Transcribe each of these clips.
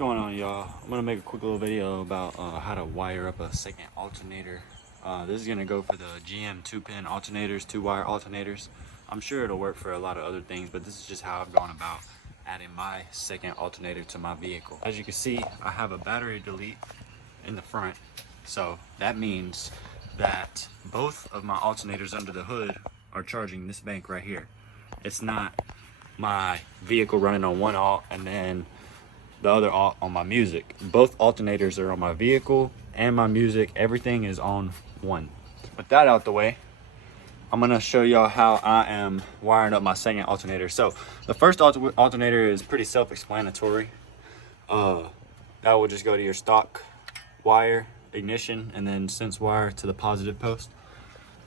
going on, y'all? I'm gonna make a quick little video about how to wire up a second alternator. This is gonna go for the GM 2-pin alternators, 2-wire alternators. I'm sure it'll work for a lot of other things, but this is just how I've gone about adding my second alternator to my vehicle. As you can see, I have a battery delete in the front, so that means that both of my alternators under the hood are charging this bank right here. It's not my vehicle running on one alt and then the other alt on my music. Both alternators are on my vehicle and my music. Everything is on one. With that out the way, I'm gonna show y'all how I am wiring up my second alternator. So the first alternator is pretty self-explanatory. That will just go to your stock wire, ignition, and then sense wire to the positive post.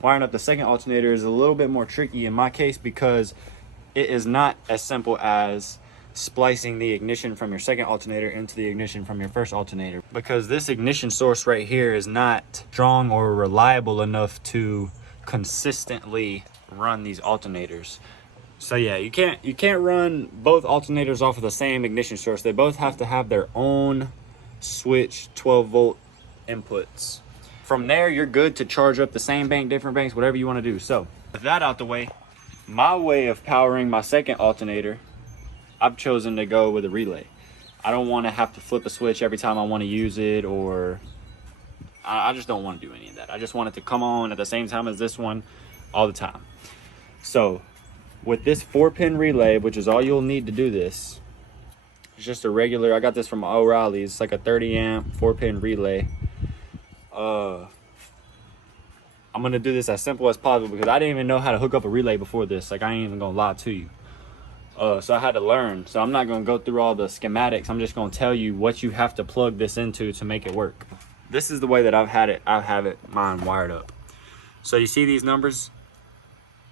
Wiring up the second alternator is a little bit more tricky in my case because it is not as simple as splicing the ignition from your second alternator into the ignition from your first alternator, because this ignition source right here is not strong or reliable enough to consistently run these alternators. So yeah, you can't run both alternators off of the same ignition source. They both have to have their own switch 12-volt inputs. From there, you're good to charge up the same bank, different banks, whatever you want to do. So with that out the way, my way of powering my second alternator, I've chosen to go with a relay. I don't want to have to flip a switch every time I want to use it, or I just don't want to do any of that. I just want it to come on at the same time as this one all the time. So with this 4-pin relay, which is all you'll need to do this, it's just a regular, I got this from O'Reilly's. It's like a 30 amp 4-pin relay. I'm gonna do this as simple as possible because I didn't even know how to hook up a relay before this. Like, I ain't even gonna lie to you. So I had to learn. So I'm not gonna go through all the schematics. I'm just gonna tell you what you have to plug this into to make it work. This is the way that I have it mine wired up. So you see these numbers?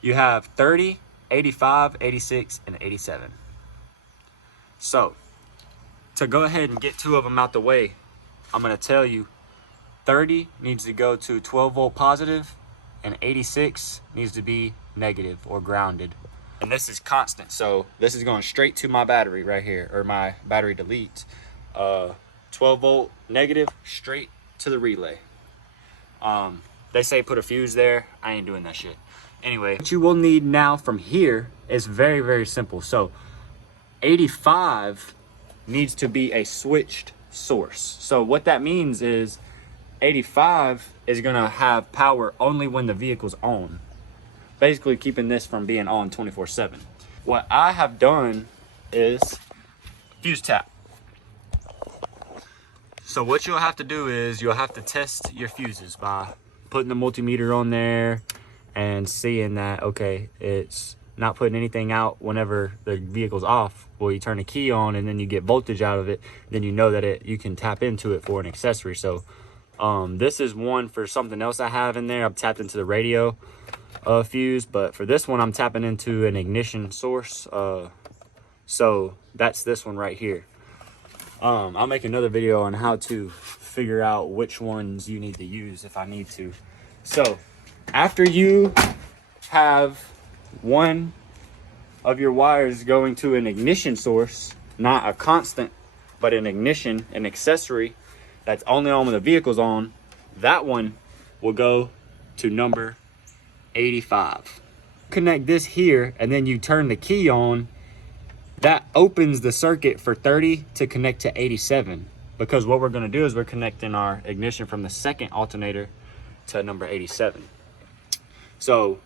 You have 30, 85, 86, and 87. So to go ahead and get two of them out the way, I'm gonna tell you 30 needs to go to 12-volt positive and 86 needs to be negative or grounded. And this is constant, so this is going straight to my battery right here, or my battery delete. 12-volt negative straight to the relay. They say put a fuse there. I ain't doing that shit. Anyway, what you will need now from here is very, very simple. So 85 needs to be a switched source. So what that means is 85 is gonna have power only when the vehicle's on, basically keeping this from being on 24/7. What I have done is fuse tap. So what you'll have to do is you'll have to test your fuses by putting the multimeter on there and seeing that, okay, it's not putting anything out whenever the vehicle's off. Well, you turn the key on and then you get voltage out of it, then you know that you can tap into it for an accessory. So this is one for something else I have in there. I've tapped into the radio fuse, but for this one I'm tapping into an ignition source. So that's this one right here. I'll make another video on how to figure out which ones you need to use if I need to. So after you have one of your wires going to an ignition source, not a constant, but an ignition, an accessory that's only on when the vehicle's on, that one will go to number 85. Connect this here and then you turn the key on. That opens the circuit for 30 to connect to 87, because what we're going to do is we're connecting our ignition from the second alternator to number 87. So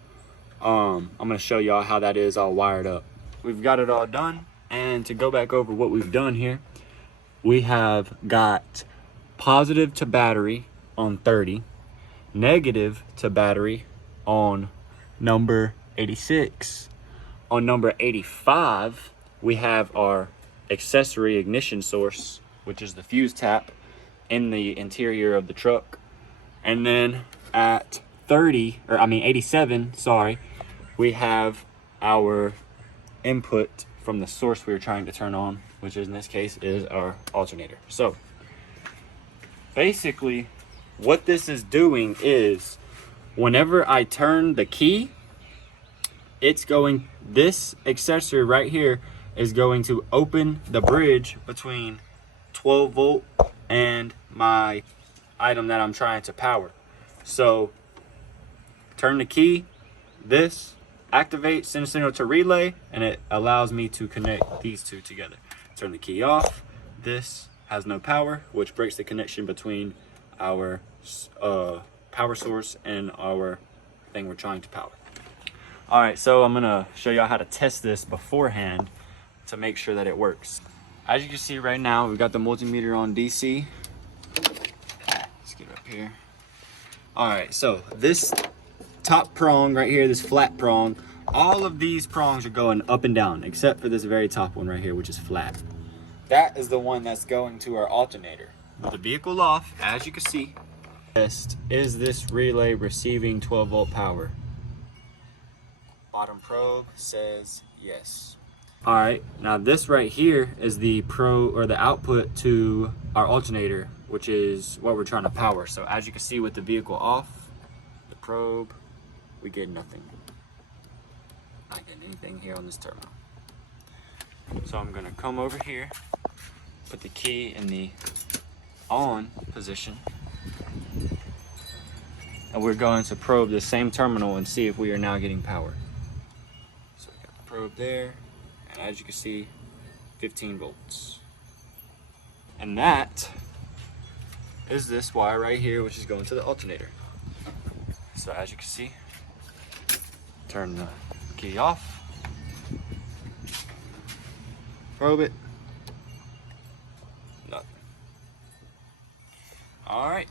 I'm going to show y'all how that is all wired up. We've got it all done, and to go back over what we've done here, we have got positive to battery on 30, negative to battery on number 86. On number 85, we have our accessory ignition source, which is the fuse tap in the interior of the truck. And then at 87, sorry, we have our input from the source we were trying to turn on, which in this case is our alternator. So basically what this is doing is whenever I turn the key, this accessory right here is going to open the bridge between 12 volt and my item that I'm trying to power. So turn the key, this activates, send a signal to relay, and it allows me to connect these two together. Turn the key off, this has no power, which breaks the connection between our power source and our thing we're trying to power. All right, so I'm gonna show y'all how to test this beforehand to make sure that it works. As you can see right now, we've got the multimeter on DC. Let's get up here. All right, so this top prong right here, this flat prong, all of these prongs are going up and down except for this very top one right here, which is flat. That is the one that's going to our alternator. With the vehicle off, as you can see, is this relay receiving 12 volt power? Bottom probe says yes. All right, now this right here is the the output to our alternator, which is what we're trying to power. So as you can see with the vehicle off, the probe, we get nothing. Not getting anything here on this terminal. So I'm gonna come over here, put the key in the on position, and we're going to probe the same terminal and see if we are now getting power. So we got the probe there, and as you can see, 15 volts. And that is this wire right here, which is going to the alternator. So as you can see, turn the key off, probe it, nothing. All right,